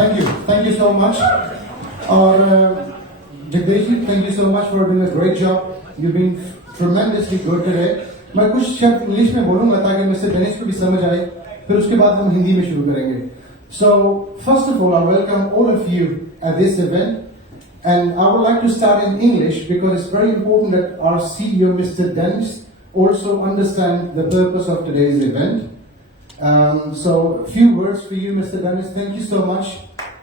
Thank you so much. और Jagdish ji, thank you so much for doing a great job. You've been tremendously good today. मैं कुछ शब्द English में बोलूंगा ताकि मिस्टर डेनिस को भी समझ आए, फिर उसके बाद हम हिंदी में शुरू करेंगे. So first of all, I welcome all of you at this event, and I would like to start in English because it's very important that our CEO, Mr. Dennis, also understand the purpose of today's event. So a few words for you, Mr. Dennis. Thank you so much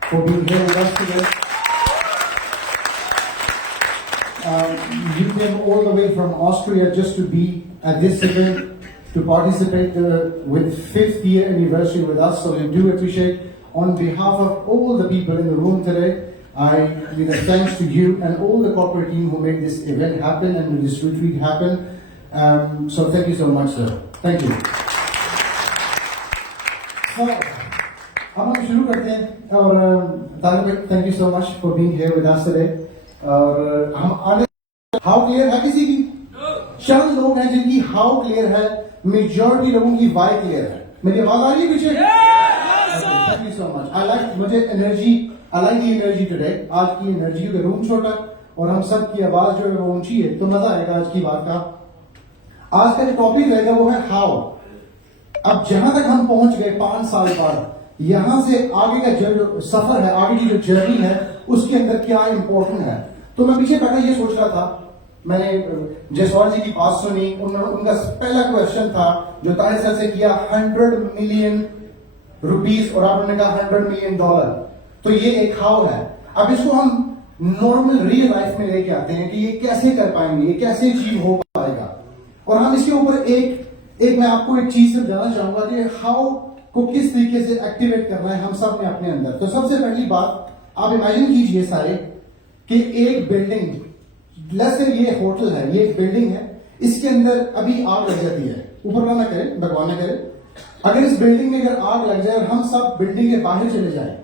for being here with us today. You came all the way from Austria just to be at this event, to participate with 5th year anniversary with us. So we do appreciate, on behalf of all the people in the room today, I give a thanks to you and all the corporate team who made this event happen and this retreat happen. So thank you so much, sir. Thank you. So, हम शुरू करते हैं और तारिक भाई, thank you so much for being here with us today. और हम आगे how clear है किसी की? चंद लोग हैं जिनकी हाउ क्लियर है, मेजॉरिटी लोगों की वाई क्लियर है. मेरी आवाज आ रही है पीछे? Thank you so much. I like the energy today. आज की एनर्जी का रूम छोटा और हम सब की आवाज जो है वो ऊंची है, तो मजा आएगा आज की बात का. आज का जो टॉपिक रहेगा वो है हाउ. अब जहां तक हम पहुंच गए 5 साल बाद, यहां से आगे का जो सफर है, आगे की जो जर्नी है, उसके अंदर क्या इंपॉर्टेंट है. तो मैं पीछे बैठा ये सोच रहा था, मैंने जयसवाल जी की बात सुनी, उनका पहला क्वेश्चन था जो ताहिर सर से किया, 100 मिलियन रुपीस, और आपने कहा 100 मिलियन डॉलर. तो ये एक हाउ है. अब इसको हम नॉर्मल रियल लाइफ में लेके आते हैं कि ये कैसे कर पाएंगे, ये कैसे अचीव हो पाएगा. और हम इसके ऊपर एक मैं आपको एक चीज समझाना चाहूंगा कि हाउ को किस तरीके से एक्टिवेट करना है हम सब ने अपने अंदर. तो सबसे पहली बात, आप इमेजिन कीजिए सारे कि एक बिल्डिंग, लेट्स से ये होटल है, ये एक बिल्डिंग है, इसके अंदर अभी आग लग जाती है. ऊपर ना करे, भगवान ना करे. अगर इस बिल्डिंग में अगर आग लग जाए और हम सब बिल्डिंग के बाहर चले जाए,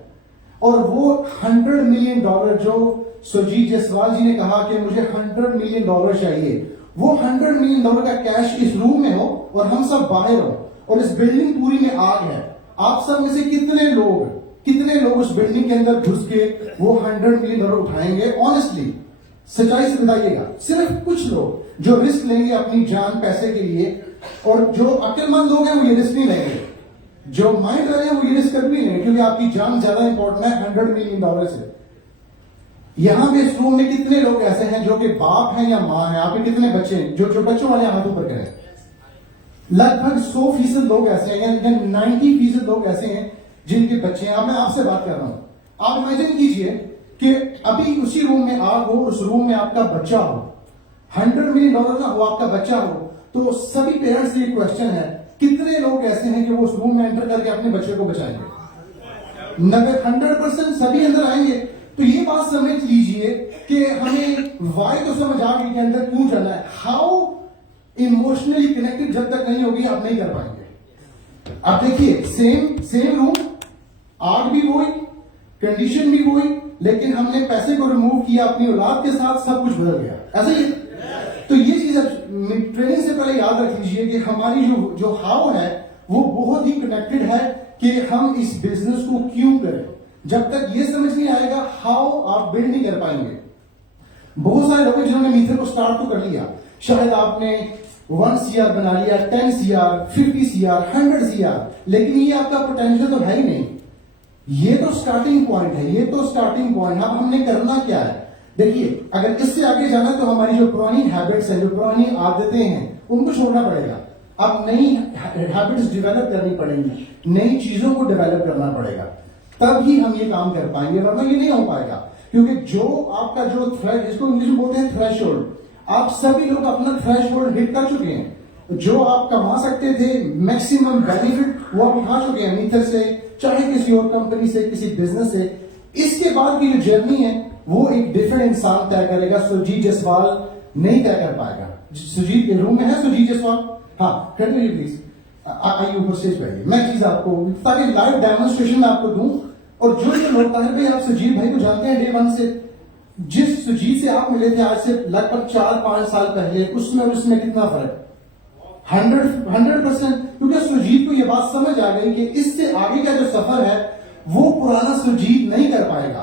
और वो 100 मिलियन डॉलर जो सुरजीत जायसवाल जी ने कहा कि मुझे 100 मिलियन डॉलर चाहिए, वो 100 मिलियन डॉलर का कैश इस रूम में हो और हम सब बाहर हो और इस बिल्डिंग पूरी में आग है. आप सब में से कितने लोग उस बिल्डिंग के अंदर घुस के वो 100 मिलियन डॉलर उठाएंगे? ऑनेस्टली, सच्चाई से बताइएगा. सिर्फ कुछ लोग जो रिस्क लेंगे अपनी जान पैसे के लिए, और जो अक्लमंद लोग हैं वो ये रिस्क नहीं लेंगे. जो माइंड वाले हैं वो ये रिस्क कभी नहीं लेंगे, क्योंकि आपकी जान ज्यादा इंपॉर्टेंट है 100 मिलियन डॉलर से. यहां पे इस रूम में कितने लोग ऐसे हैं जो कि बाप हैं या मां हैं? आपके कितने बच्चे हैं? जो बच्चों वाले हाथ ऊपर करें. लगभग 100% लोग ऐसे हैं, 90% लोग ऐसे हैं जिनके बच्चे हैं. अब मैं आपसे बात कर रहा हूं. आप इमेजिन कीजिए कि अभी उसी रूम में आग हो, उस रूम में आपका बच्चा हो, 100 मिलियन डॉलर का हो, आपका बच्चा हो. तो सभी पेरेंट्स से ये क्वेश्चन है, कितने लोग ऐसे हैं कि वो उस रूम में एंटर करके अपने बच्चे को बचाएंगे? 100% सभी अंदर आएंगे. तो ये बात समझ लीजिए कि हमें वाई तो समझ आ गई कि अंदर क्यों जाना है. हाउ इमोशनली कनेक्टेड जब तक नहीं होगी आप नहीं कर पाएंगे. अब देखिए, सेम रूम, आग भी वही, कंडीशन भी वही, लेकिन हमने पैसे को रिमूव किया, अपनी औलाद के साथ सब कुछ बदल गया. ऐसा ही. तो ये चीज ट्रेनिंग से पहले याद रख लीजिए कि हमारी जो हाउ है वो बहुत ही कनेक्टेड है कि हम इस बिजनेस को क्यों करें. जब तक ये समझ नहीं आएगा हाउ, आप बिल्ड नहीं कर पाएंगे. बहुत सारे लोग जिन्होंने मीथर को स्टार्ट तो कर लिया, शायद आपने 1 CR बना लिया, 10 CR, 50 CR, 100 CR, लेकिन ये आपका पोटेंशियल तो है ही नहीं. ये तो स्टार्टिंग पॉइंट है. अब हमने करना क्या है? देखिए, अगर इससे आगे जाना तो हमारी जो पुरानी हैबिट्स हैं, जो पुरानी आदतें हैं, उनको छोड़ना पड़ेगा. अब नई हैबिट्स डेवलप करनी पड़ेंगी, नई चीजों को डेवलप करना पड़ेगा, तब ही हम ये काम कर पाएंगे, वरना ये नहीं हो पाएगा. क्योंकि जो आपका जो थ्रेश, जिसको इंग्लिश में बोलते हैं थ्रेशोल्ड, आप सभी लोग अपना थ्रेशोल्ड हिट कर चुके हैं. जो आप कमा सकते थे मैक्सिमम बेनिफिट, वो आप उठा चुके हैं मीथर से, चाहे किसी और कंपनी से, किसी बिजनेस से. इसके बाद की जो जर्नी है वो एक डिफरेंट इंसान तय करेगा. सुरजीत जायसवाल नहीं तय कर पाएगा. सुरजीत के रूम में है सुरजीत जायसवाल? हाँ, कर लीजिए प्लीज. आइए ऊपर स्टेज पे आइए. मैं चीज आपको ताकि लाइव डेमोन्स्ट्रेशन में आपको दूं. और जो लोग, ताहिर भाई आप सुरजीत भाई को जानते हैं डे 1 से, जिस सुरजीत से आप मिले थे आज से लगभग 4-5 साल पहले, उसमें कितना फर्क? 100%. क्योंकि सुरजीत को यह बात समझ आ गई कि इससे आगे का जो सफर है वो पुराना सुजीत नहीं कर पाएगा,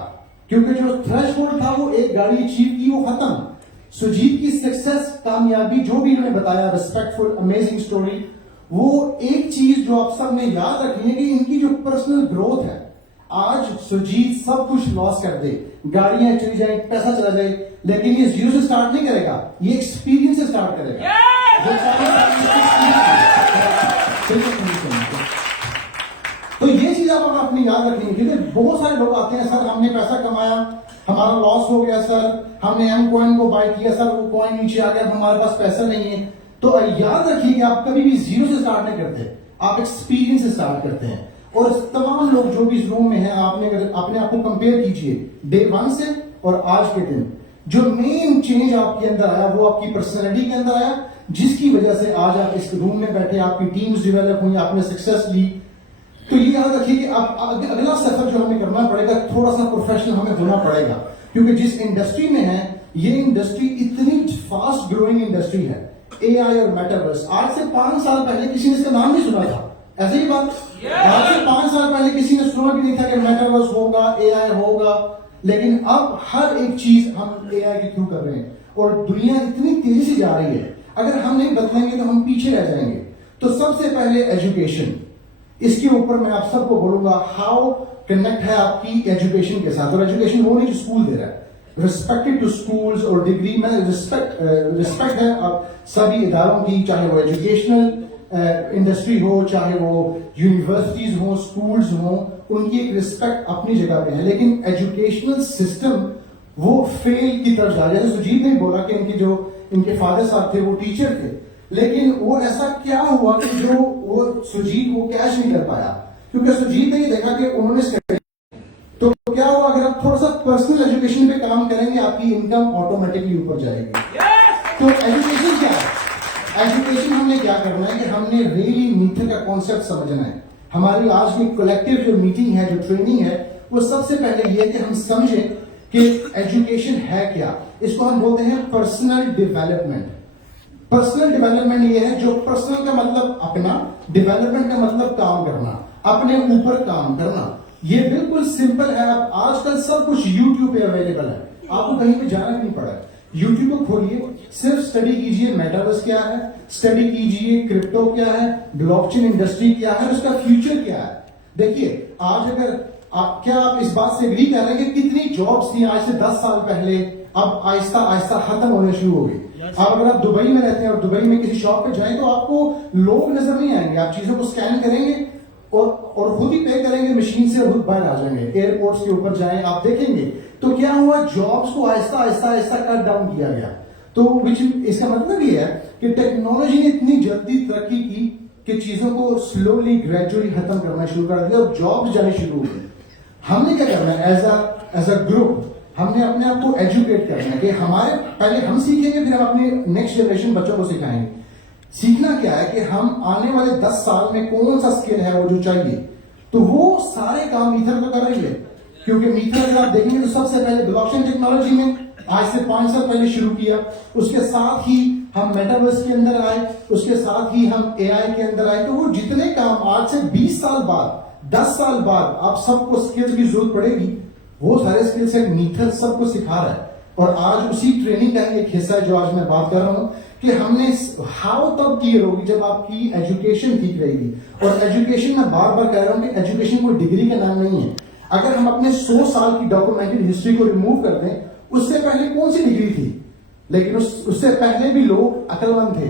क्योंकि जो थ्रेशहोल्ड था वो एक गाड़ी अचीव की, वो खत्म। सुजीत की सक्सेस, कामयाबी, जो भी इन्होंने बताया, रिस्पेक्टफुल, अमेजिंग स्टोरी, वो एक चीज जो आप सब ने याद रखनी है कि इनकी जो पर्सनल ग्रोथ है। आज सुजीत सब कुछ लॉस कर दे, गाड़ियां चली जाए, पैसा चला जाए, लेकिन ये जीरो से स्टार्ट नहीं करेगा, ये एक्सपीरियंस से स्टार्ट करेगा। तो ये चीज आप अपनी याद रखनी है, क्योंकि बहुत सारे लोग आते हैं, सर हमने पैसा कमाया, हमारा लॉस हो गया सर, हमने एम कॉइन को बाय किया सर, वो कॉइन नीचे आ गया, हमारे पास पैसा नहीं है। तो याद रखिए कि आप कभी भी जीरो से स्टार्ट नहीं करते, आप एक्सपीरियंस से स्टार्ट करते हैं। और तमाम लोग जो भी इस रूम में हैं, आपने अगर अपने आप को कंपेयर कीजिए डे 1 से और आज के दिन, जो मेन चेंज आपके अंदर आया वो आपकी पर्सनैलिटी के अंदर आया, जिसकी वजह से आज आप इस रूम में बैठे, आपकी टीम्स डेवलप हुई, आपने सक्सेस ली। तो ये याद रखिए कि आप अगला सफर जो हमें करना पड़ेगा, थोड़ा सा प्रोफेशनल हमें होना पड़ेगा, क्योंकि जिस इंडस्ट्री में है, ये इंडस्ट्री इतनी फास्ट ग्रोइंग इंडस्ट्री है, एआई और मेटावर्स। आज से 5 साल पहले किसी ने इसका नाम नहीं सुना था, ऐसे ही बात। आज से 5 साल पहले किसी ने सुना भी नहीं था कि मेटावर्स होगा, एआई होगा, लेकिन अब हर एक चीज हम एआई के थ्रू कर रहे हैं, और दुनिया इतनी तेजी से जा रही है, अगर हम नहीं बदलेंगे तो हम पीछे रह जाएंगे। तो सबसे पहले एजुकेशन, इसके ऊपर मैं आप सबको बोलूंगा हाउ कनेक्ट है आपकी एजुकेशन के साथ। और एजुकेशन वो नहीं जो स्कूल दे रहा है, रिस्पेक्टेड टू स्कूल्स और डिग्री में रिस्पेक्ट है अब सभी इदारों की, चाहे वो एजुकेशनल इंडस्ट्री हो, चाहे वो यूनिवर्सिटीज हो, स्कूल्स हो, उनकी एक रिस्पेक्ट अपनी जगह पे है। लेकिन एजुकेशनल सिस्टम वो फेल की तरफ जा रहा है। जैसे सुजीत ने बोला कि इनके फादर साहब थे वो टीचर थे, लेकिन वो ऐसा क्या हुआ कि जो वो सुजीत वो कैश नहीं कर पाया, क्योंकि सुजीत ने ये देखा कि उन्होंने तो क्या हुआ, अगर आप थोड़ा सा पर्सनल एजुकेशन पे काम करेंगे, आपकी इनकम ऑटोमेटिकली ऊपर जाएगी। तो एजुकेशन क्या है? एजुकेशन हमने क्या करना है कि हमने रियली मीथर का कॉन्सेप्ट समझना है। हमारी आज की कलेक्टिव जो मीटिंग है, जो ट्रेनिंग है, वो सबसे पहले ये है कि हम समझें कि एजुकेशन है क्या। इसको हम बोलते हैं पर्सनल डेवलपमेंट। पर्सनल डेवलपमेंट ये है, जो पर्सनल का मतलब अपना, डेवलपमेंट का मतलब काम करना, अपने ऊपर काम करना। ये बिल्कुल सिंपल है। आप आजकल सब कुछ यूट्यूब पे अवेलेबल है, आपको कहीं पे जाना नहीं पड़ा है। यूट्यूब को खोलिए, सिर्फ स्टडी कीजिए मेटावर्स क्या है, स्टडी कीजिए क्रिप्टो क्या है, ब्लॉकचेन इंडस्ट्री क्या है, उसका फ्यूचर क्या है। देखिए आज अगर क्या आप इस बात से एग्री कर रहे हैं कि कितनी जॉब्स थी आज से 10 साल पहले, अब आहिस्ता आहिस्ता खत्म होने शुरू हो गई। अब अगर आप दुबई में रहते हैं और दुबई में किसी शॉप पे जाएं तो आपको लोग नजर नहीं आएंगे, आप चीजों को स्कैन करेंगे और खुद ही पे करेंगे मशीन से, और खुद बाहर आ जाएंगे। एयरपोर्ट्स के ऊपर जाएं, आप देखेंगे तो क्या हुआ, जॉब्स को आहिस्ता आहिस्ता आहिस्ता कट डाउन किया गया। तो इसका मतलब ये है कि टेक्नोलॉजी ने इतनी जल्दी तरक्की की कि चीजों को स्लोली ग्रेजुअली खत्म करना शुरू कर दिया और जॉब्स जाने शुरू हो गए। हमने क्या करना है, एज अ ग्रुप हमने अपने आप को एजुकेट करना है कि हमारे पहले हम सीखेंगे, फिर हम अपने नेक्स्ट जनरेशन बच्चों को सिखाएंगे। सीखना क्या है कि हम आने वाले 10 साल में कौन सा स्किल है वो जो चाहिए, तो वो सारे काम मीथर तो कर रही है। क्योंकि मीथर अगर आप देखेंगे तो सबसे पहले ब्लॉकचेन टेक्नोलॉजी में आज से 5 साल पहले शुरू किया, उसके साथ ही हम मेटावर्स के अंदर आए, उसके साथ ही हम एआई के अंदर आए। तो वो जितने काम आज से 20 साल बाद, 10 साल बाद आप सबको स्किल्स की जरूरत पड़ेगी, वो सारे स्किल्स एक मीथर सबको सिखा रहा है। और आज उसी ट्रेनिंग का एक हिस्सा है जो आज मैं बात कर रहा हूं कि हमने हाउ तब क्लियर होगी जब आपकी एजुकेशन ठीक रहेगी। और एजुकेशन मैं बार बार कह रहा हूं कि एजुकेशन कोई डिग्री का नाम नहीं है। अगर हम अपने 100 साल की डॉक्यूमेंटेड हिस्ट्री को रिमूव कर दें, उससे पहले कौन सी डिग्री थी, लेकिन उससे पहले भी लोग अकलमंद थे।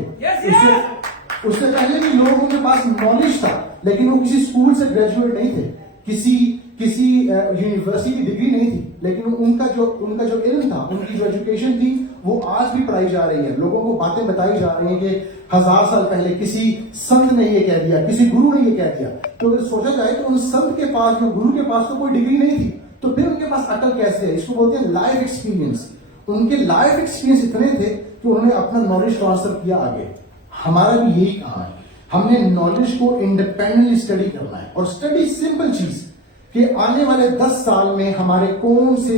उससे पहले भी लोगों के पास नॉलेज था, लेकिन वो किसी स्कूल से ग्रेजुएट नहीं थे, किसी यूनिवर्सिटी की डिग्री नहीं थी, लेकिन उनका जो इल्म था, उनकी जो एजुकेशन थी, वो आज भी पढ़ाई जा रही है। लोगों को बातें बताई जा रही हैं कि 1000 साल पहले किसी संत ने ये कह दिया, किसी गुरु ने ये कह दिया। तो अगर सोचा जाए तो उन संत के पास, गुरु के पास तो कोई डिग्री नहीं थी, तो फिर उनके पास अकल कैसे है? इसको बोलते हैं लाइफ एक्सपीरियंस। उनके लाइफ एक्सपीरियंस इतने थे कि उन्होंने अपना नॉलेज ट्रांसफर किया आगे। हमारा भी यही काम है, हमने नॉलेज को इंडिपेंडेंटली स्टडी करना है। और स्टडी सिंपल चीज कि आने वाले 10 साल में हमारे कौन से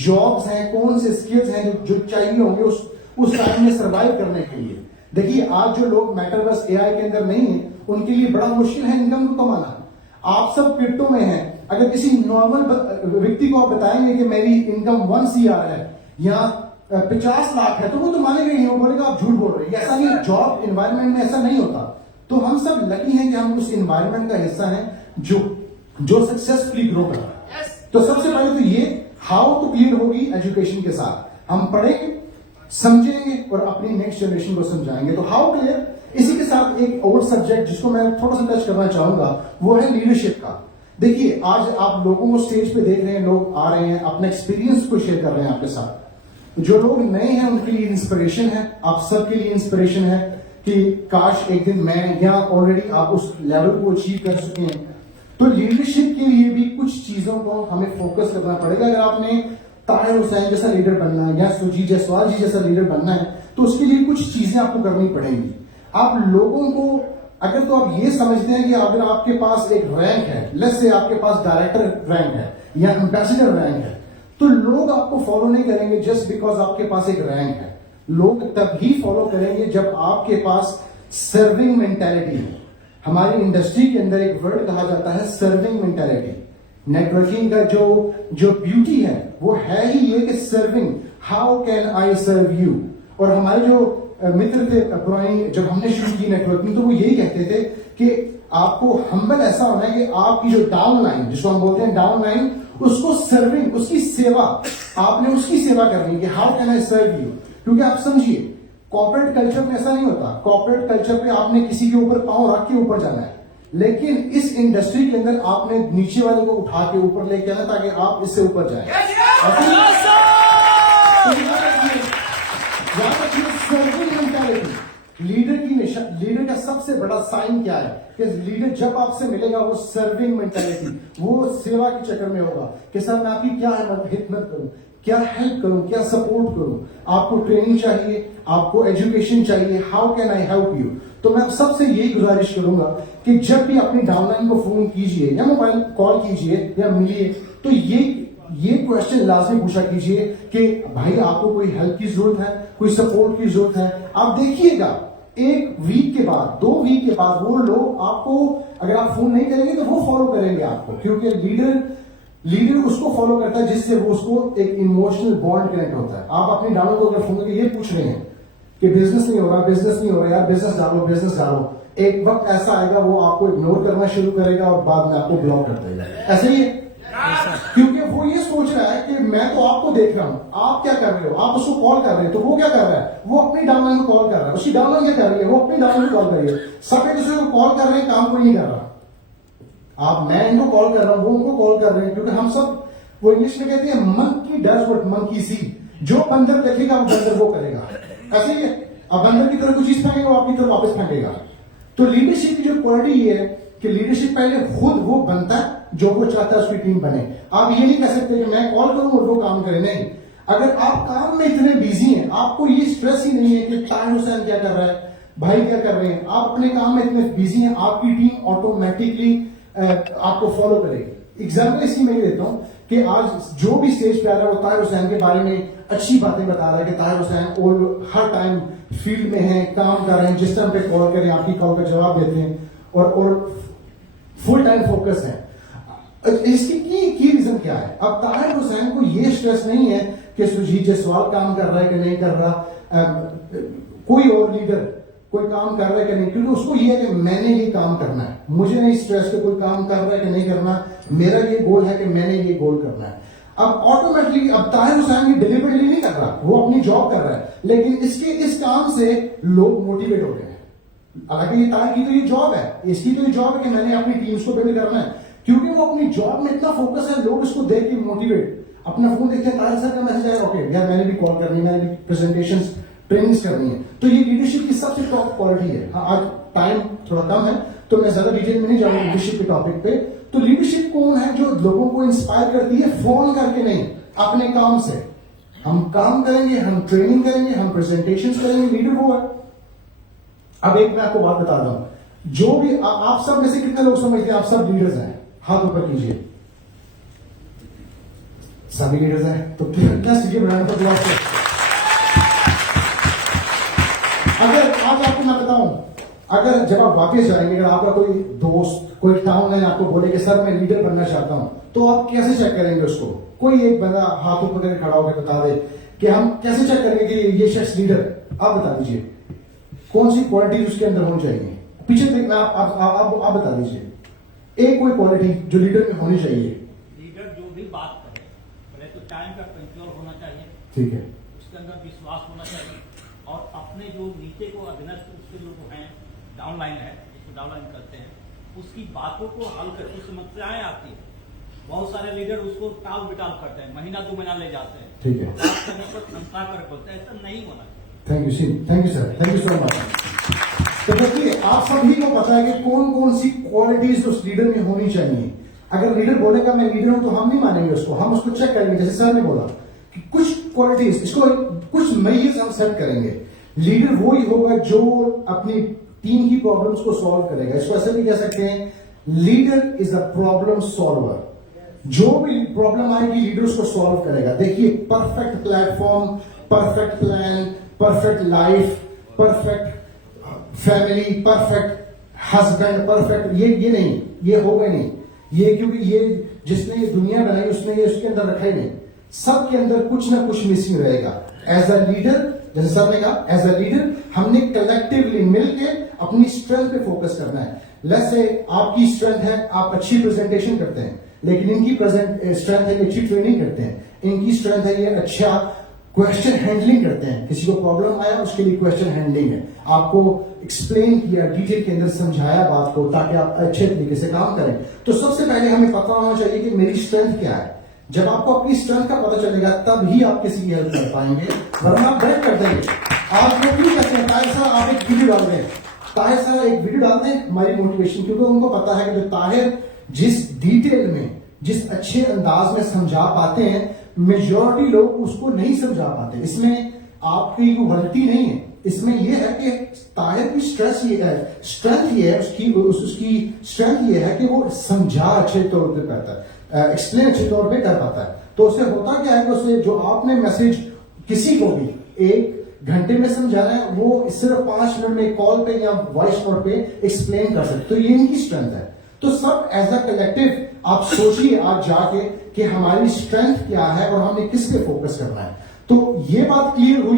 जॉब्स हैं, कौन से स्किल्स हैं जो चाहिए होंगे उस टाइम में सर्वाइव करने के लिए। देखिए आज जो लोग मेटावर्स एआई के अंदर नहीं है, उनके लिए बड़ा मुश्किल है इनकम को कमाना। आप सब क्रिप्टो में हैं, अगर किसी नॉर्मल व्यक्ति को आप बताएंगे कि मेरी इनकम 1 CR है या 50 लाख है, तो वो तो मानेगा ही नहीं, वो बोलेगा आप झूठ बोल रहे हैं। ऐसा नहीं, जॉब इन्वायरमेंट में ऐसा नहीं होता। तो हम सब लकी हैं कि हम उस इन्वायरमेंट का हिस्सा हैं जो सक्सेसफुली ग्रो कर रहा है। तो सबसे पहले तो ये हाउ तो क्लियर होगी एजुकेशन के साथ। हम पढ़ेंगे, समझेंगे और अपनी नेक्स्ट जनरेशन को समझाएंगे। तो हाउ क्लियर, इसी के साथ एक और सब्जेक्ट जिसको मैं थोड़ा सा टच करना चाहूंगा वो है लीडरशिप का। देखिए, आज आप लोगों को स्टेज पे देख रहे हैं, लोग आ रहे हैं, अपने एक्सपीरियंस को शेयर कर रहे हैं आपके साथ। जो लोग नए हैं उनके लिए इंस्पिरेशन है, आप सबके लिए इंस्पिरेशन है कि काश एक दिन मैं, या ऑलरेडी आप उस लेवल को अचीव कर चुके हैं। तो लीडरशिप के लिए भी कुछ चीजों को हमें फोकस करना पड़ेगा। अगर आपने ताहिर हुसैन जैसा लीडर बनना है या सुजीत जायसवाल जी जैसा लीडर बनना है, तो उसके लिए कुछ चीजें आपको करनी पड़ेंगी। आप लोगों को, अगर तो आप ये समझते हैं कि अगर आपके पास एक रैंक है, लेट्स से आपके पास डायरेक्टर रैंक है या एम्बेसडर रैंक है, तो लोग आपको फॉलो नहीं करेंगे जस्ट बिकॉज आपके पास एक रैंक है। लोग तभी फॉलो करेंगे जब आपके पास सर्विंग मेंटालिटी है। हमारी इंडस्ट्री के अंदर एक वर्ड कहा जाता है सर्विंग मेंटालिटी। नेटवर्किंग का जो ब्यूटी है वो है ही ये कि serving, how can I serve you. और हमारे जो मित्र थे पुरानी, जब हमने शुरू की नेटवर्किंग, तो वो यही कहते थे कि आपको हम्बल ऐसा होना है कि आपकी जो डाउन लाइन, जिसको हम बोलते हैं डाउन लाइन, उसको सर्विंग, उसकी सेवा, आपने उसकी सेवा करनी है कि how can I serve you. क्योंकि आप समझिए, कॉर्पोरेट कल्चर में ऐसा नहीं होता। कॉर्पोरेट कल्चर पे आपने किसी के ऊपर पांव रख के ऊपर जाना है, लेकिन इस इंडस्ट्री के अंदर आपने नीचे वाले को उठा के ऊपर लेके आना ताकि आप इससे ऊपर जाएं। लीडर का सबसे बड़ा साइन क्या है कि लीडर जब आपसे मिलेगा वो सर्विंग मेंटालिटी, वो सेवा के चक्कर में होगा कि सर मैं आपकी क्या हिदमत करूं, क्या हेल्प करूं, क्या सपोर्ट करूं। आपको ट्रेनिंग चाहिए, आपको एजुकेशन चाहिए, how can I help you. तो मैं सबसे यही गुजारिश करूंगा कि जब भी अपनी डाउनलाइन को फोन कीजिए या मोबाइल कॉल कीजिए या मिलिए, तो ये क्वेश्चन लाजमी पूछा कीजिए कि भाई आपको कोई हेल्प की जरूरत है, कोई सपोर्ट की जरूरत है। आप देखिएगा 1 वीक के बाद, 2 वीक के बाद वो लोग आपको, अगर आप फोन नहीं करेंगे तो वो फॉलो करेंगे आपको, क्योंकि लीडर उसको फॉलो करता है जिससे वो उसको एक इमोशनल बॉन्ड कनेक्ट होता है। आप अपनी डालो को अगर फोन करके ये पूछ रहे हैं कि बिजनेस नहीं हो रहा यार, बिजनेस डालो, एक वक्त ऐसा आएगा वो आपको इग्नोर करना शुरू करेगा और बाद में आपको ब्लॉक कर देगा। ऐसे ही है, क्योंकि वो ये सोच रहा है कि मैं तो आपको देख रहा हूं, आप क्या कर रहे हो, आप उसको कॉल कर रहे हो, तो वो क्या कर रहा है, वो अपनी डाउनलाइन को कॉल कर रहा है। उसकी डाउनलाइन क्या कर रही है, वो अपनी डाउनलाइन को कॉल कर रही है। सब एक दूसरे को कॉल कर रहे हैं, काम कोई नहीं कर रहा। मैं इनको कॉल कर रहा हूं, वो उनको कॉल कर रहे हैं, क्योंकि हम सब, वो इंग्लिश में कहते हैं मंकी डज व्हाट मंकी सी। जो बंदर देखेगा वो बंदर वो करेगा। ऐसे ही है, अब बंदर की तरफ कोई चीज फेंकेगा, वो आपकी तरफ वापस फेंकेगा। तो लीडरशिप की जो क्वालिटी ये है कि लीडरशिप पहले खुद वो बनता है जो वो चाहता है उसकी टीम बने। आप ये नहीं कह सकते कि मैं कॉल करूं और वो काम करे, नहीं। अगर आप काम में इतने बिजी हैं, आपको ये स्ट्रेस ही नहीं है कि ताहिर हुसैन क्या कर रहा है, भाई क्या कर रहे हैं, आप अपने काम में इतने बिजी हैं, आपकी टीम ऑटोमेटिकली आपको फॉलो करेगी। एग्जाम्पल इसकी मैं देता हूं कि आज जो भी स्टेज पे आ रहा है वो ताहिर हुसैन के बारे में अच्छी बातें बता रहा है कि ताहिर हुसैन और हर टाइम फील्ड में है, काम कर रहे हैं, जिस टाइम पे कॉल करें आपकी कॉल का जवाब देते हैं और फुल टाइम फोकस है। इसकी की रीजन क्या है? अब ताहिर हुसैन को ये स्ट्रेस नहीं है कि सुजीत जायसवाल काम कर रहा है कि नहीं कर रहा, कोई और लीडर कोई काम कर रहा है कि नहीं, क्योंकि उसको ये है कि मैंने ये काम करना है। मुझे नहीं स्ट्रेस कि कोई काम कर रहा है कि नहीं करना, मेरा ये गोल है कि मैंने ये गोल करना है। अब ऑटोमेटिकली अब ताहिर हुसैन ये डिलीवरी नहीं कर रहा, वो अपनी जॉब कर रहा है, लेकिन इस काम से लोग मोटिवेट हो गए हैं। हालांकि ये ताहिर की तो ये जॉब है, इसकी तो ये जॉब है कि मैंने अपनी टीम्स को बिल्ड करना है, क्योंकि वो अपनी जॉब में इतना फोकस है, लोग इसको देख के मोटिवेट, अपना फोन देखते हैं, ताहिर सर का मैसेज आया, ओके यार मैंने भी कॉल करनी है, मैंने भी प्रेजेंटेशंस ट्रेनिंग्स करनी है। तो ये लीडरशिप की सबसे टॉप क्वालिटी है। हाँ, आज टाइम थोड़ा कम है तो मैं ज्यादा डिटेल में नहीं जाऊंगा लीडरशिप के टॉपिक पे। तो लीडरशिप कौन है? जो लोगों को इंस्पायर करती है, फोन करके नहीं, अपने काम से। हम काम करेंगे, हम ट्रेनिंग करेंगे, हम प्रेजेंटेशन करेंगे, लीडर वो है। अब एक मैं आपको बात बता रहा हूं, जो भी आप सब में से कितने लोग समझते हैं आप सब लीडर्स हैं? हाथ ऊपर कीजिए। सभी लीडर्स हैं, तो कितना सीधे बनाने पर दुआ से। अगर आज आपको मैं बताऊं अगर जब आप वापस जाएंगे, अगर आपका कोई दोस्त कोई टाउन है आपको बोले कि सर मैं लीडर बनना चाहता हूं, तो आप कैसे चेक करेंगे उसको? कोई एक बंदा हाथ ऊपर करके खड़ा होकर बता दे कि हम कैसे चेक करेंगे कि ये शख्स लीडर? आप बता दीजिए कौन सी क्वालिटी उसके अंदर होनी चाहिए। पीछे देखना, आप बता दीजिए एक कोई क्वालिटी जो लीडर में होनी चाहिए। लीडर जो भी बात करे, पहले तो टाइम का कंट्रोल होना चाहिए, ठीक है, उसके अंदर विश्वास होना चाहिए, और अपने जो नीचे को अधीनस्थ उसके लोग हैं, डाउनलाइन है जिसको डाउनलाइन करते हैं, उसकी बातों को हल कर, कुछ समस्याएं आती है, बहुत सारे लीडर उसको टाल बिटाल करते हैं, महीना 2 महीना ले जाते हैं, ठीक है, बात करने पर क्षमता कर बोलते हैं, ऐसा नहीं होना चाहिए। Thank you sir, thank you so much. तो देखिए आप सभी को पता है कि कौन कौन सी क्वालिटीज उस लीडर में होनी चाहिए। अगर लीडर बोलेगा मैं लीडर हूं तो हम नहीं मानेंगे उसको, हम उसको चेक करेंगे। जैसे सर ने बोला कि कुछ क्वालिटीज, इसको कुछ मेजर्स हम सेट करेंगे। लीडर वो ही होगा जो अपनी टीम की प्रॉब्लम्स को सॉल्व करेगा। इसको ऐसे भी कह सकते हैं, leader is a problem solver. जो भी प्रॉब्लम आएगी लीडर उसको सॉल्व करेगा। देखिए perfect platform, perfect plan, perfect life, perfect family, perfect husband, perfect, ये नहीं, ये होगा नहीं ये, क्योंकि ये जिसने ये दुनिया बनाई उसने ये उसके अंदर रखा ही नहीं। सबके अंदर कुछ ना कुछ मिसिंग रहेगा। एज अ लीडर, जैसे सर ने कहा, एज अ लीडर हमने कलेक्टिवली मिलके अपनी स्ट्रेंथ पे फोकस करना है। लेट्स से आपकी स्ट्रेंथ है, आप अच्छी प्रेजेंटेशन करते हैं, लेकिन इनकी स्ट्रेंथ है अच्छी ट्रेनिंग करते हैं, इनकी स्ट्रेंथ है ये अच्छा क्वेश्चन हैंडलिंग करते हैं। किसी को प्रॉब्लम आया उसके लिए क्वेश्चन हैंडलिंग है, आपको एक्सप्लेन किया, डिटेल के अंदर समझाया बात को, ताकि आप अच्छे तरीके से काम करें। तो सबसे पहले हमें पता होना चाहिए कि मेरी स्ट्रेंथ क्या है। जब आपको अपनी स्ट्रेंथ का पता चलेगा तब ही आप किसी की हेल्प कर पाएंगे, वरना आप ब्रेक कर देंगे। आप लोग क्यों कहते हैं ताहिर साहब आप एक वीडियो डाल दें, ताहिर साहब एक वीडियो डाल दें हमारी मोटिवेशन, क्योंकि उनको पता है कि जो ताहिर जिस डिटेल में, जिस अच्छे अंदाज में समझा पाते हैं, मेजॉरिटी लोग उसको नहीं समझा पाते। इसमें आपकी कोई गलती नहीं है, इसमें यह है कि ताहिर की स्ट्रेंथ ये है उसकी स्ट्रेंथ ये है कि वो समझा अच्छे तौर पे पाता है, एक्सप्लेन अच्छे तौर पे कर पाता है। तो उससे होता क्या है कि उससे जो आपने मैसेज किसी को भी 1 घंटे में समझाना है, वो सिर्फ 5 मिनट में कॉल पे या वॉइस नोट पे एक्सप्लेन कर सकते। तो ये इनकी स्ट्रेंथ है। तो सब एज अ कलेक्टिव आप सोचिए आज जाके कि हमारी स्ट्रेंथ क्या है और हमें किस पे फोकस करना है। तो ये बात क्लियर हुई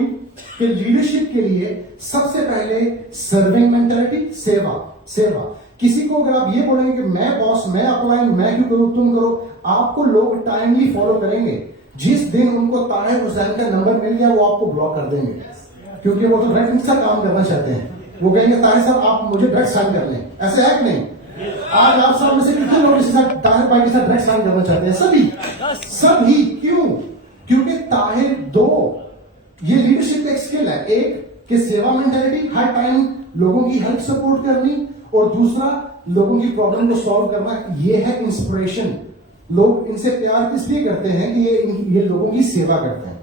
कि लीडरशिप के लिए सबसे पहले सर्विंग मेंटालिटी, सेवा। किसी को अगर आप ये बोलेंगे कि मैं बॉस, मैं अपलाइन, मैं क्यों करूं, तुम करो, आपको लोग टाइमली फॉलो करेंगे। जिस दिन उनको ताहिर हुसैन का नंबर मिल गया वो आपको ब्लॉक कर देंगे, क्योंकि वो तो डायरेक्ट इनसे काम करना चाहते हैं। वो कहेंगे ताहिर साहब आप मुझे डायरेक्ट साइन कर लें, ऐसे है कि नहीं? आज आप सब में से कितने लोग इसके साथ ताहिर भाई के साथ डायरेक्ट साइन करना चाहते हैं? सभी। क्यों? क्योंकि ताहिर 2 ये लीडरशिप एक स्किल है, एक कि सेवा मेंटालिटी, हर टाइम लोगों की हेल्प सपोर्ट करनी, और दूसरा लोगों की प्रॉब्लम को सॉल्व करना। ये है इंस्पिरेशन। लोग इनसे प्यार इसलिए करते हैं कि ये लोगों की सेवा करते हैं।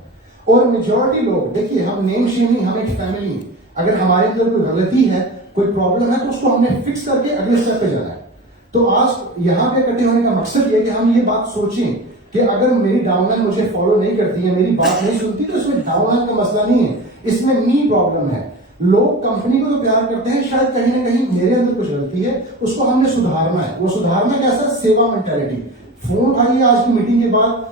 और मेजॉरिटी लोग, देखिए हम नेम शेमिंग, हम एक फैमिली, अगर हमारे अंदर कोई गलती है, कोई प्रॉब्लम है, तो उसको हमने फिक्स करके अगले स्टेप पे जाना है। तो आज यहां पे इकट्ठे होने का मकसद ये कि हम ये बात सोचें कि अगर मेरी डाउनलाइन मुझे फॉलो नहीं करती है, मेरी बात नहीं सुनती, तो इसमें डाउनलाइन का मसला नहीं है, इसमें मी प्रॉब्लम है। लोग कंपनी को तो प्यार करते हैं, शायद कहीं ना कहीं मेरे अंदर कुछ गलती है, उसको हमने सुधारना है। वो सुधारना कैसा? सेवा मेंटालिटी। फोन उठाइए आज की मीटिंग के बाद,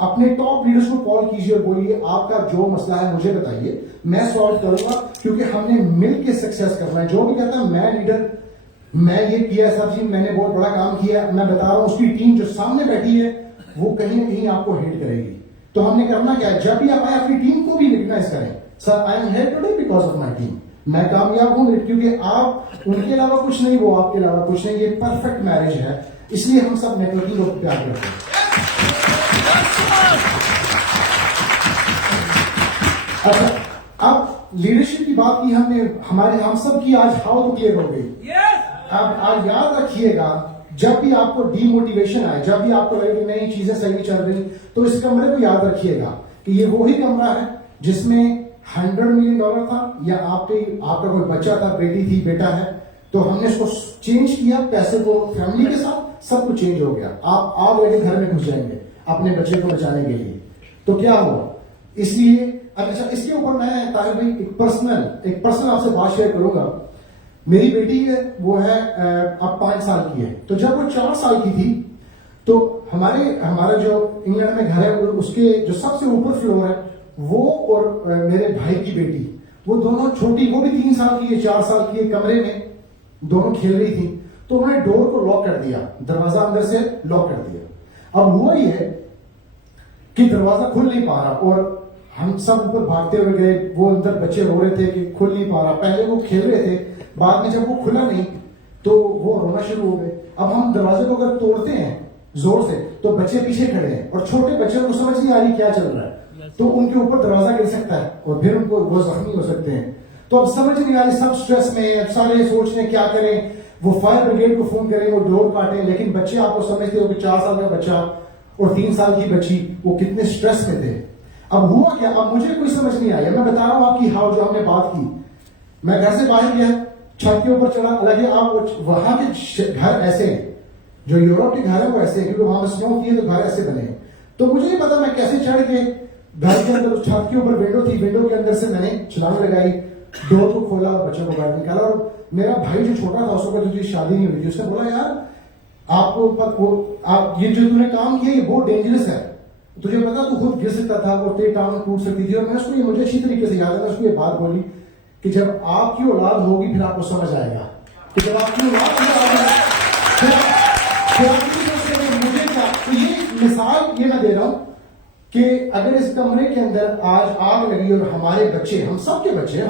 अपने टॉप लीडर्स को कॉल कीजिए और बोलिए आपका जो मसला है मुझे बताइए, मैं सॉल्व करूंगा, क्योंकि हमने मिलकर सक्सेस करना है। जो भी कहता है मैं लीडर, मैं ये किया साहब जी, मैंने बहुत बड़ा काम किया, मैं बता रहा हूं उसकी टीम जो सामने बैठी है वो कहीं ना कहीं आपको हेट करेगी। तो हमने करना क्या है, जब भी आप आए अपनी टीम को भी रिकग्नाइज करें, sir I am here today because of my team, मैं कामयाब हूं क्योंकि आप उनके अलावा कुछ नहीं, वो आपके अलावा कुछ नहीं। ये परफेक्ट मैरिज है, इसलिए हम सब नेटवर्किंग को प्यार करते हैं। अच्छा, अब लीडरशिप की बात की हमने, हम सब की आज हाउ तो क्लियर हो गई। अब आज याद रखिएगा, जब भी आपको डीमोटिवेशन आए, जब भी आपको लगे कि नई चीजें सही नहीं चल रही, तो इस कमरे को याद रखिएगा कि ये वही कमरा है जिसमें $100 मिलियन था, या आपका कोई बच्चा था, बेटी थी, बेटा है, तो हमने इसको चेंज किया, पैसे को, फैमिली के साथ सब कुछ चेंज हो गया। आप आग लेके घर में घुस जाएंगे अपने बच्चे को बचाने के लिए। तो क्या हुआ? इसलिए अच्छा, इसके ऊपर मैं ताहिर भाई एक पर्सनल आपसे बात शेयर करूंगा मेरी बेटी है वो है अब 5 साल की है। तो जब वो 4 साल की थी तो हमारा जो इंग्लैंड में घर है उसके जो सबसे ऊपर फ्लोर है वो और मेरे भाई की बेटी वो दोनों छोटी, वो भी 3 साल की है 4 साल की है, कमरे में दोनों खेल रही थी। तो उन्होंने डोर को लॉक कर दिया, दरवाजा अंदर से लॉक कर दिया। अब हुआ ये है कि दरवाजा खुल नहीं पा रहा और हम सब ऊपर भागते हुए गए, वो अंदर बच्चे रो रहे थे कि खुल नहीं पा रहा। पहले वो खेल रहे थे, बाद में जब वो खुला नहीं तो वो रोना शुरू हो गए। अब हम दरवाजे को अगर तोड़ते हैं जोर से तो बच्चे पीछे खड़े हैं और छोटे बच्चों को समझ नहीं आ रही क्या चल रहा है, तो उनके ऊपर दरवाजा गिर सकता है और फिर उनको वो जख्मी हो सकते हैं। तो अब समझ नहीं आ रही, सब स्ट्रेस में, अब सारे सोच रहे क्या करें, वो फायर ब्रिगेड को फोन करें, वो डोर काटें, लेकिन बच्चे आपको समझते हो कि 4 साल का बच्चा और 3 साल की बच्ची वो कितने स्ट्रेस में थे। अब हुआ क्या, अब मुझे कोई समझ नहीं आया। मैं बता रहा हूं आपकी हाउ जो हमने बात की। मैं घर से बाहर गया, छत के ऊपर चढ़ा, अलग आप वहां के घर ऐसे हैं, जो यूरोप के घर है वो ऐसे हैं क्योंकि वहां स्नो की है तो घर ऐसे बने हैं। तो मुझे नहीं पता मैं कैसे चढ़ के घर के अंदर, छत के ऊपर विंडो थी, विंडो के अंदर से मैंने छलांग लगाई, डोर को खोला और बच्चों को बाहर निकाला। और मेरा भाई जो छोटा था उसको तुझे शादी नहीं हुई थी, उसने बोला यार आप ये जो तूने काम किया ये बहुत डेंजरस है, तुझे पता तू खुद गिर सकता था और तेरी टांग टूट सकती थी। और मैं उसको, ये मुझे अच्छी तरीके से याद है, मैं उसको ये बात बोली कि जब आपकी औलाद होगी फिर आपको समझ आएगा कि जब आपकी औलाद मुझे क्या। तो ये मिसाल ये मैं दे रहा हूं कि अगर इस कमरे के अंदर आज आग लगी और हमारे बच्चे, हम सबके बच्चे हैं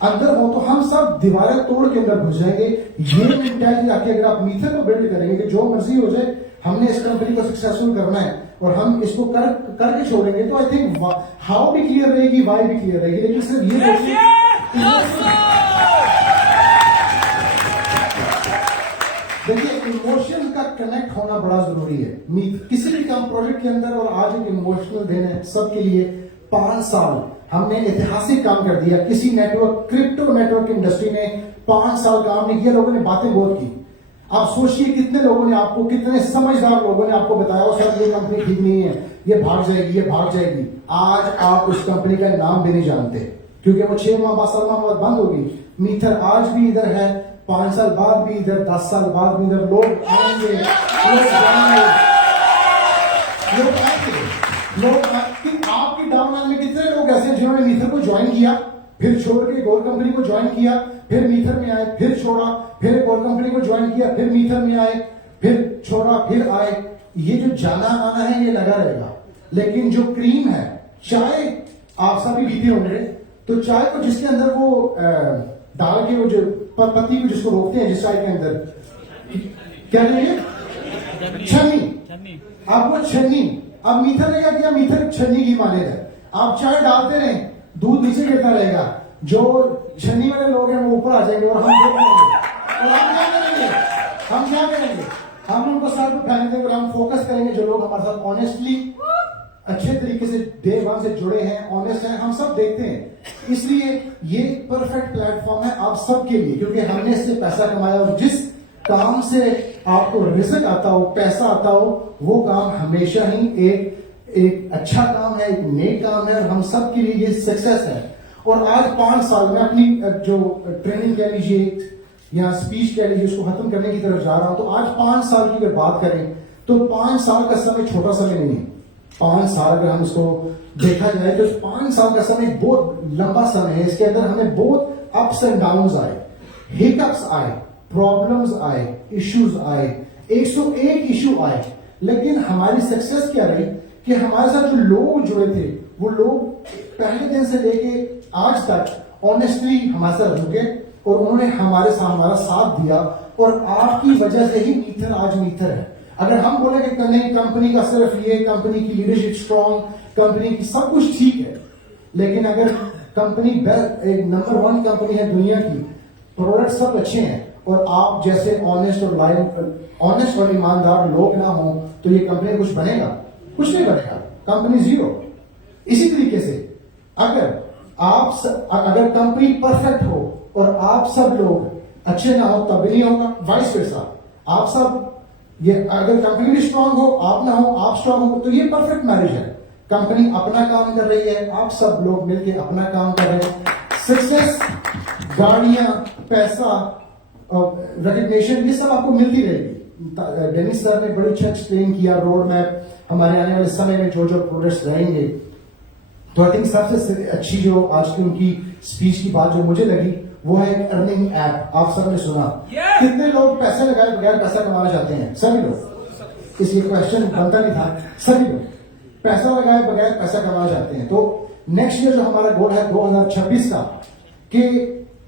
अंदर हो, तो हम सब दीवारें तोड़ के अंदर घुस जाएंगे। ये मेंटालिटी आके अगर आप मीथर को बिल्ड करेंगे कि जो मर्जी हो जाए हमने इस कंपनी को सक्सेसफुल करना है और हम इसको करके छोड़ेंगे, तो आई थिंक हाउ भी क्लियर रहेगी, वाई भी क्लियर रहेगी। लेकिन सिर्फ ये देखिए, इमोशन का कनेक्ट होना बड़ा जरूरी है किसी भी काम प्रोजेक्ट के अंदर। और आज एक इमोशनल दिन है सबके लिए। 5 साल हमने ऐतिहासिक काम कर दिया। किसी नेटवर्क, क्रिप्टो नेटवर्क इंडस्ट्री में 5 साल काम नहीं किया, लोगों ने बातें बहुत की। आप सोचिए कितने लोगों ने आपको, कितने समझदार लोगों ने आपको बताया सर ये कंपनी ठीक नहीं है, ये भाग जाएगी। आज आप उस कंपनी का नाम भी नहीं जानते क्योंकि वो 6 माह 5 साल बाद बंद होगी। मीथर आज भी इधर है, 5 साल बाद भी इधर, 10 साल बाद भी इधर। लोग आएंगे, आपकी डाउनलाइन में कितने लोग ऐसे जिन्होंने मीथर को ज्वाइन किया, फिर छोड़ के एक और कंपनी को ज्वाइन किया, फिर मीथर में आए, फिर छोड़ा, फिर एक और कंपनी को ज्वाइन किया, फिर मीथर में आए, फिर छोड़ा, फिर आए। ये जो जाना आना है ये लगा रहेगा। लेकिन जो क्रीम है, चाय आप सभी पीते होंगे, तो चाय को जिसके अंदर वो डाल के वो जो पत्ती को जिसको रोकते हैं जिस चाय के अंदर, क्या कहेंगे, छन्नी। आप वो छन्नी, अब मीथर ने क्या किया, मीथर छन्नी की माने है। आप चाय डालते रहे, दूध नीचे गिरता रहेगा, जो छन्नी वाले लोग हैं वो ऊपर आ जाएंगे और हम क्या करेंगे, हम उनको सर पे फेंक देंगे और हम फोकस करेंगे जो लोग हमारे साथ ऑनेस्टली अच्छे तरीके से डे 1 से जुड़े हैं, ऑनेस्ट हैं, हम सब देखते हैं। इसलिए ये परफेक्ट प्लेटफॉर्म है आप सबके लिए, क्योंकि हमने इससे पैसा कमाया और जिस काम से आपको रिजल्ट आता हो, पैसा आता हो, वो काम हमेशा ही एक अच्छा काम है, एक नेक काम है और हम सब के लिए ये सक्सेस है। और आज 5 साल में अपनी जो ट्रेनिंग कह लीजिए या स्पीच कह लीजिए उसको खत्म करने की तरफ जा रहा हूं। तो आज 5 साल की अगर बात करें तो 5 साल का समय छोटा समय नहीं है। 5 साल अगर हम इसको देखा जाए तो 5 साल का समय बहुत लंबा समय है। इसके अंदर हमें बहुत अप्स एंड डाउन्स आए, हिकअप्स आए, प्रॉब्लम्स आए, इश्यूज आए, 101 इश्यू आए। लेकिन हमारी सक्सेस क्या रही कि हमारे साथ जो लोग जुड़े थे वो लोग पहले दिन से लेके आज तक ऑनेस्टली हमारे साथ रुके और उन्होंने हमारा साथ दिया। और आपकी वजह से ही मीथर आज मीथर है। अगर हम बोले कि नहीं कंपनी का सिर्फ ये, कंपनी की लीडरशिप स्ट्रांग, कंपनी की सब कुछ ठीक है, लेकिन अगर कंपनी एक नंबर 1 कंपनी है दुनिया की, प्रोडक्ट सब अच्छे हैं और आप जैसे ऑनेस्ट और ईमानदार लोग ना हो तो ये कंपनी कुछ बनेगा? कुछ नहीं बनेगा, कंपनी जीरो। इसी तरीके से अगर कंपनी परफेक्ट हो और आप सब लोग अच्छे ना हो तब भी नहीं होगा, वाइस वर्सा। आप सब ये अगर कंपनी भी स्ट्रांग हो, आप ना हो, आप स्ट्रांग हो, तो ये परफेक्ट मैरिज है। कंपनी अपना काम कर रही है, आप सब लोग मिलकर अपना काम कर रहे हैं, सक्सेस, गाड़ियां, पैसा, रिकग्निशन, ये सब आपको मिलती रहेगी। डेनिस सर ने बड़ी अच्छा एक्सप्लेन किया रोड मैप, हमारे आने वाले समय में जो जो प्रोग्रेस रहेंगे। तो आई थिंक सबसे अच्छी जो आज की उनकी स्पीच की बात जो मुझे लगी वो है एक अर्निंग ऐप। आप सबने सुना कितने लोग पैसे लगाए बगैर पैसा कमाना चाहते हैं? सभी लोग। इसलिए क्वेश्चन बनता नहीं था, सभी लोग पैसा लगाए बगैर पैसा कमाना चाहते हैं। तो नेक्स्ट ईयर जो हमारा गोल है 2026 का, कि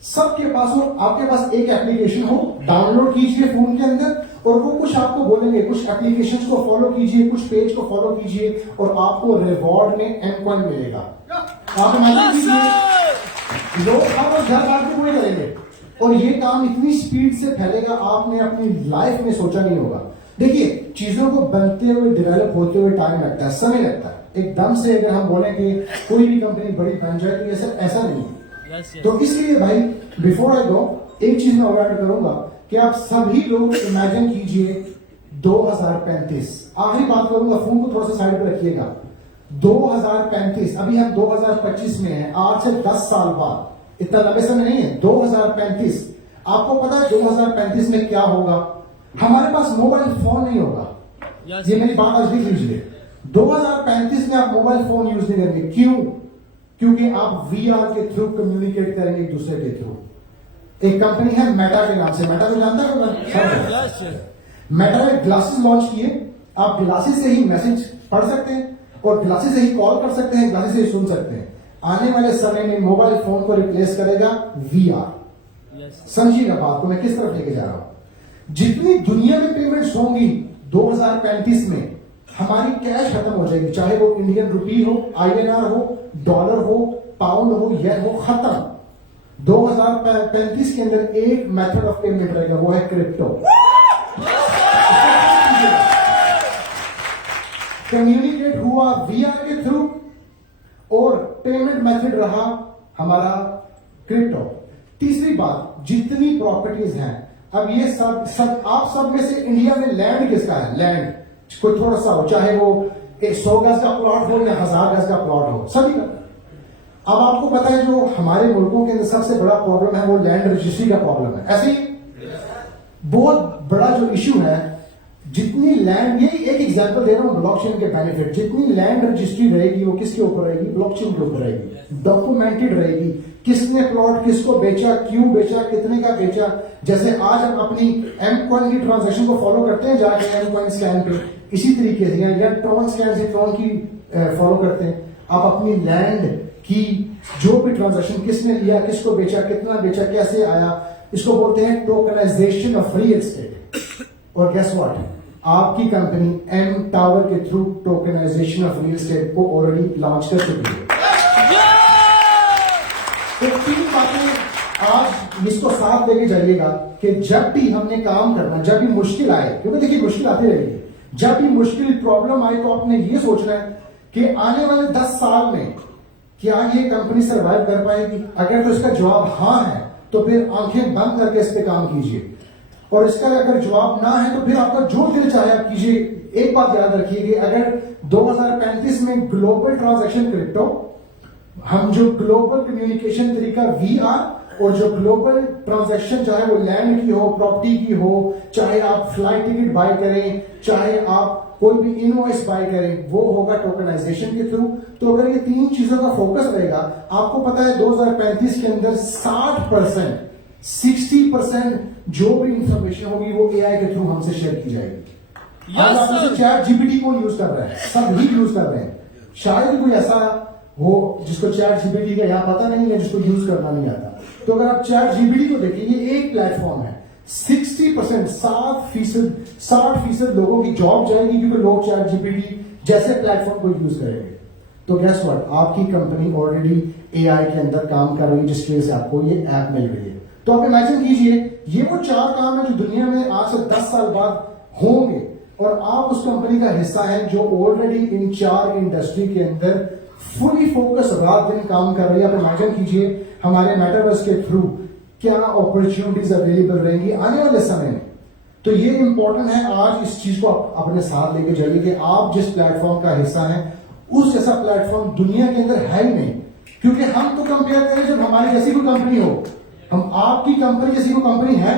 सबके पास हो, आपके पास एक एप्लीकेशन हो, डाउनलोड कीजिए फोन के अंदर, और वो कुछ आपको बोलेंगे, कुछ एप्लीकेशंस को फॉलो कीजिए, कुछ पेज को फॉलो कीजिए, और आपको रिवॉर्ड में M-Coin मिलेगा। आप इमेजिन कीजिए, लोग आप घर बाहर के पूरे करेंगे, और ये काम इतनी स्पीड से फैलेगा, आपने अपनी लाइफ में सोचा नहीं होगा। देखिए, चीजों को बनते हुए, डेवलप होते हुए टाइम लगता है, समय लगता है। एकदम से अगर हम बोलें कि कोई भी कंपनी बड़ी बन जाए तो ये सब ऐसा नहीं है। तो इसलिए भाई, बिफोर आई गो, एक चीज मैं ऐड करूंगा कि आप सभी लोग इमेजिन कीजिए 2035, आखिरी बात करूंगा, फोन को थोड़ा सा साइड पर रखिएगा। 2035, अभी हम 2025 में हैं, आज से 10 साल बाद, इतना लंबे समय नहीं है। 2035, आपको पता है 2035 में क्या होगा? हमारे पास मोबाइल फोन नहीं होगा। ये मेरी बात आज लिख लीजिए, 2035 में आप मोबाइल फोन यूज नहीं करेंगे। क्यों? क्योंकि आप VR के थ्रू कम्युनिकेट करेंगे एक दूसरे के थ्रू। एक कंपनी है मेटा के नाम से, मेटा को जानता है? मेटा ने ग्लासेस लॉन्च किए, आप ग्लासेस से ही मैसेज पढ़ सकते हैं, और ग्लासेस से ही कॉल कर सकते हैं, ग्लासेस से ही सुन सकते हैं। आने वाले समय में मोबाइल फोन को रिप्लेस करेगा VR। समझिएगा बात को मैं किस तरफ लेके जा रहा हूं। जितनी दुनिया में पेमेंट्स होंगी 2035 में, हमारी कैश खत्म हो जाएगी, चाहे वो इंडियन रुपी हो, INR हो, डॉलर हो, पाउंड हो, येन हो, खत्म। 2035 के अंदर एक मेथड ऑफ पेमेंट रहेगा, वो है क्रिप्टो। कम्युनिकेट हुआ VR के थ्रू, और पेमेंट मेथड रहा हमारा क्रिप्टो। तीसरी बात, जितनी प्रॉपर्टीज हैं, अब ये सब आप सब में से इंडिया में लैंड किसका है? लैंड कोई थोड़ा सा हो, चाहे वो 100 गज का प्लॉट हो या 1000 गज का प्लॉट हो, सभी का। अब आपको पता है जो हमारे मुल्कों के अंदर सबसे बड़ा प्रॉब्लम है वो लैंड रजिस्ट्री का प्रॉब्लम है। ऐसे ही बहुत बड़ा जो इश्यू है, जितनी लैंड, ये एक एग्जांपल दे रहा हूं ब्लॉकचेन के बेनिफिट, जितनी लैंड रजिस्ट्री रहेगी वो किसके ऊपर रहेगी? ब्लॉकचेन के ऊपर रहेगी, डॉक्यूमेंटेड रहेगी, किसने प्लॉट किसको बेचा, क्यों बेचा, कितने का बेचा। जैसे आज हम अपनी M-Coin की ट्रांजैक्शन को फॉलो करते हैं जाके M-Coin स्कैन पे, इसी तरीके से या ट्रॉन स्कैन से ट्रॉन की फॉलो करते हैं। आप अपनी लैंड की जो भी ट्रांजैक्शन, किसने लिया, किसको बेचा, कितना बेचा, कैसे आया, इसको बोलते हैं टोकनाइजेशन ऑफ रियल एस्टेट। और गेस व्हाट, आपकी कंपनी M-Tower के through tokenization of real estate को ऑलरेडी लॉन्च कर चुकी है। तो 3 बातें आज इसको साथ लेके जाइएगा कि जब भी हमने काम करना, जब भी मुश्किल आए, क्योंकि देखिए मुश्किल आती रहेगी, जब भी मुश्किल प्रॉब्लम आए तो आपने ये सोचना है कि आने वाले 10 साल में क्या ये कंपनी सर्वाइव कर पाएगी? अगर तो इसका जवाब हाँ है तो फिर आंखें बंद करके इस पे काम कीजिए, और इसका अगर जवाब ना है तो फिर आपका जो दिल चाहे आप कीजिए। एक बात याद रखिए कि अगर 2035 में ग्लोबल ट्रांजैक्शन क्रिप्टो, हम जो ग्लोबल कम्युनिकेशन तरीका VR, और जो ग्लोबल ट्रांजैक्शन चाहे वो लैंड की हो, प्रॉपर्टी की हो, चाहे आप फ्लाइट टिकट बाय करें, चाहे आप कोई भी इनवॉइस बाय करें, वो होगा टोकनाइजेशन के थ्रू। तो अगर ये 3 चीजों का फोकस रहेगा, आपको पता है 2035 के अंदर 60%, 60% जो भी इंफॉर्मेशन होगी वो AI के थ्रू हमसे शेयर की जाएगी। आज आप चैट GPT को यूज कर रहे हैं, सब ही यूज कर रहे हैं। शायद कोई ऐसा हो जिसको चैट GPT का यहाँ पता नहीं है, जिसको यूज करना नहीं आता। तो अगर आप चैट GPT को देखिए, ये एक प्लेटफॉर्म है, 60%, 60% लोगों की जॉब जाएगी क्योंकि लोग चैट GPT जैसे प्लेटफॉर्म को यूज करेंगे। तो गैस व्हाट, आपकी कंपनी ऑलरेडी AI के अंदर काम कर रही है, जिसकी वजह से आपको ये ऐप मिल रही है। तो आप इमेजिन कीजिए, ये वो 4 काम है जो दुनिया में आज से 10 साल बाद होंगे, और आप उस कंपनी का हिस्सा हैं जो ऑलरेडी इन 4 इंडस्ट्री के अंदर फुली फोकस रात दिन काम कर रही है। आप इमेजिन कीजिए हमारे मेटावर्स के थ्रू क्या अपॉर्चुनिटीज अवेलेबल रहेंगी आने वाले समय में। तो ये इंपॉर्टेंट है, आज इस चीज को आप अपने साथ लेके जाइए कि आप जिस प्लेटफॉर्म का हिस्सा हैं, उस जैसा प्लेटफॉर्म दुनिया के अंदर है ही नहीं। क्योंकि हम तो कंपेयर करें जब हमारी जैसी कोई कंपनी हो। हम आपकी कंपनी जैसी कोई कंपनी है?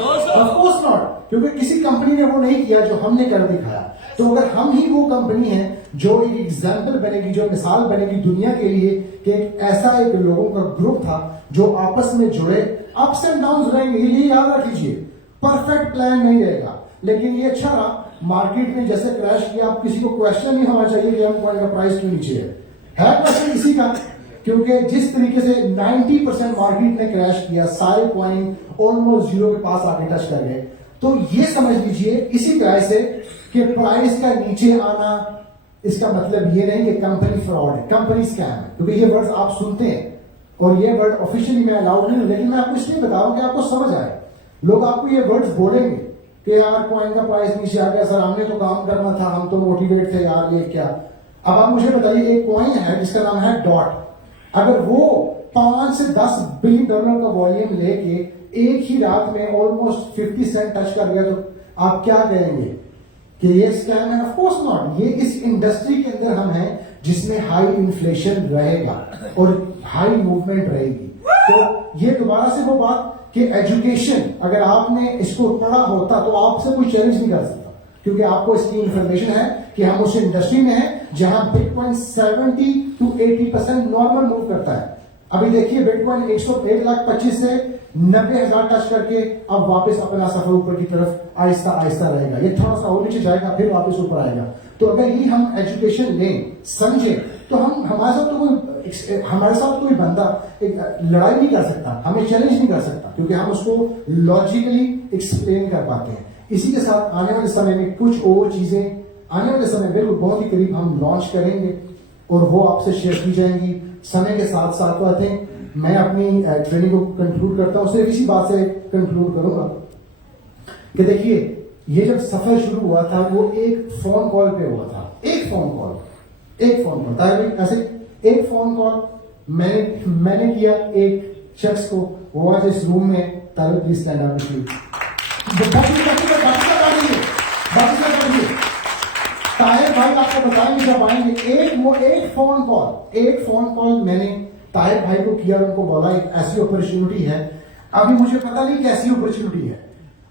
ऑफ कोर्स नॉट, क्योंकि किसी कंपनी ने वो नहीं किया जो हमने कर दिखाया। तो अगर हम ही वो कंपनी है जो एक एग्जाम्पल बनेगी, जो मिसाल बनेगी दुनिया के लिए कि एक ऐसा एक लोगों का ग्रुप था जो आपस में जुड़े, अप्स एंड डाउन रहेंगे, ये याद रख लीजिए। परफेक्ट प्लान नहीं रहेगा, लेकिन ये अच्छा रहा। मार्केट में जैसे क्रैश किया, आप किसी को क्वेश्चन नहीं होना चाहिए कि हम कॉइन का प्राइस क्यों नीचे है क्वेश्चन इसी का, क्योंकि जिस तरीके से 90% मार्केट ने क्रैश किया, सारे कॉइन ऑलमोस्ट जीरो के पास आगे टच कर गए। तो ये समझ लीजिए इसी तरह से कि प्राइस का नीचे आना, इसका मतलब ये नहीं कि कंपनी फ्रॉड है, कंपनी स्कैम है, क्योंकि ये वर्ड्स आप सुनते हैं और ये वर्ड ऑफिशियली मैं अलाउड नहीं हूं, लेकिन मैं आपको इसलिए बता रहा हूं कि आपको समझ आए। लोग आपको ये वर्ड्स बोलेंगे कि यार कॉइन का प्राइस नीचे आ गया सर, हमने तो काम करना था, हम तो मोटिवेट थे यार, ये क्या। अब आप मुझे बताइए, एक कॉइन है जिसका नाम है डॉट, अगर वो 5 से 10 बिलियन डॉलर का वॉल्यूम लेके एक ही रात में ऑलमोस्ट 50 सेंट टच कर गया, तो आप क्या कहेंगे कि ये स्कैम है? Of course not. ये इस इंडस्ट्री के अंदर हम हैं जिसमें हाई इन्फ्लेशन रहेगा और हाई मूवमेंट रहेगी। तो ये दोबारा से वो बात कि एजुकेशन, अगर आपने इसको पढ़ा होता तो आपसे कोई चैलेंज नहीं कर सकता, क्योंकि आपको इसकी इंफॉर्मेशन है कि हम उस इंडस्ट्री में हैं जहां बिटकॉइन 70 to 80% नॉर्मल मूव करता है। अभी देखिए बिटकॉइन 1,25,000 से 90,000 टच करके अब वापस अपना सफर ऊपर की तरफ आहिस्ता आहिस्ता रहेगा। ये थोड़ा सा और नीचे जाएगा, फिर वापस ऊपर आएगा। तो अगर ये हम एजुकेशन लें, समझें, तो हमारे साथ कोई बंदा एक लड़ाई नहीं कर सकता, हमें चैलेंज नहीं कर सकता, क्योंकि हम उसको लॉजिकली एक्सप्लेन कर पाते हैं। इसी के साथ आने वाले समय में कुछ और चीजें आने वाले समय बिल्कुल बहुत ही करीब हम लॉन्च करेंगे और वो आपसे शेयर की जाएंगी समय के साथ साथ। तो आई थिंक मैं अपनी ट्रेनिंग को कंक्लूड करता हूं, सिर्फ इसी बात से कंक्लूड करूंगा कि देखिए ये जब सफर शुरू हुआ था वो एक फोन कॉल पे हुआ था। एक फोन कॉल ऐसे एक फोन कॉल मैंने किया एक शख्स को, वो आज इस रूम में तालिब प्लीज स्टैंड अप। ताहिर भाई आपको बताएंगे जब आएंगे। एक फोन कॉल मैंने ताहिर भाई को किया, उनको बोला एक ऐसी अपॉर्चुनिटी है, अभी मुझे पता नहीं कैसी अपॉर्चुनिटी है,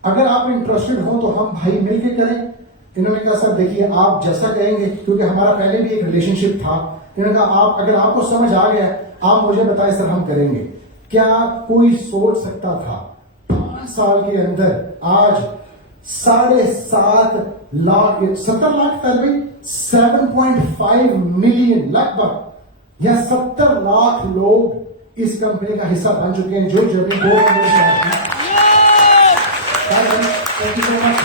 अगर आप इंटरेस्टेड हो तो हम भाई मिलके करें। इन्होंने कहा सर देखिए आप जैसा कहेंगे, क्योंकि हमारा पहले भी एक रिलेशनशिप था। इन्होंने कहा आप अगर आपको समझ आ गया आप मुझे बताएं सर, हम करेंगे। क्या कोई सोच सकता था 5 साल के अंदर आज 7.5 लाख 70 लाख करीब 7.5 मिलियन लगभग या 70 लाख लोग इस कंपनी का हिस्सा बन चुके हैं, जो journey 2 thank you so much.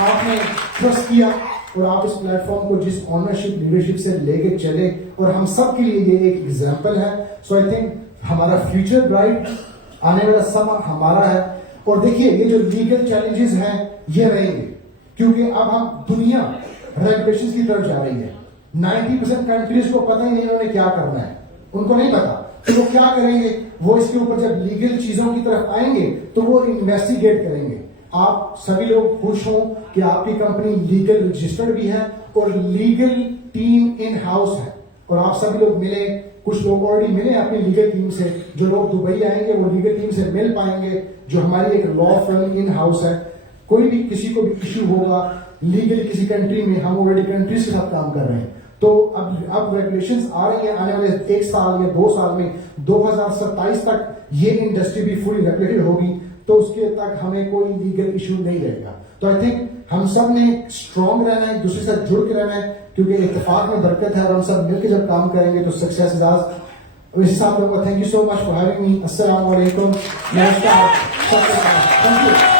आपने ट्रस्ट किया और आप इस प्लेटफॉर्म को जिस ऑनरशिप लीडरशिप से लेके चले, और हम सब के लिए ये एक एग्जाम्पल है। सो आई थिंक हमारा फ्यूचर ब्राइट, आने वाला समय हमारा है। और देखिए ये जो लीगल चैलेंजेस हैं ये रहेंगे, क्योंकि अब हम दुनिया रेगुलेशंस की तरफ जा रही है। 90% कंट्रीज को पता ही नहीं उन्होंने क्या करना है, उनको नहीं पता, तो वो क्या करेंगे, वो इसके ऊपर जब लीगल चीजों की तरफ आएंगे तो वो इन्वेस्टिगेट करेंगे। आप सभी लोग खुश हों कि आपकी कंपनी लीगल रजिस्टर्ड भी है और लीगल टीम इन हाउस है, और आप सभी लोग मिले, कुछ लोग ऑलरेडी मिले अपनी लीगल टीम से, जो लोग दुबई आएंगे वो लीगल टीम से मिल पाएंगे, जो हमारी एक लॉ फर्म इन हाउस है। कोई भी किसी को भी इश्यू होगा लीगल किसी कंट्री में, हम ऑलरेडी कंट्रीज के साथ काम कर रहे हैं। तो अब रेगुलेशंस आ रही है, आने वाले 1 साल में 2 साल में 2027 तक ये इंडस्ट्री भी फुली रेगुलेटेड होगी, तो उसके तक हमें कोई लीगल इशू नहीं रहेगा। तो आई थिंक हम सब ने स्ट्रांग रहना है, एक दूसरे से जुड़ के रहना है, क्योंकि इत्तेफाक में बरकत है और हम सब मिलकर जब काम करेंगे तो सक्सेस इज आवर्स। इस हिसाब से thank you so much for having me. अस्सलाम वालेकुम, नमस्कार, थैंक यू।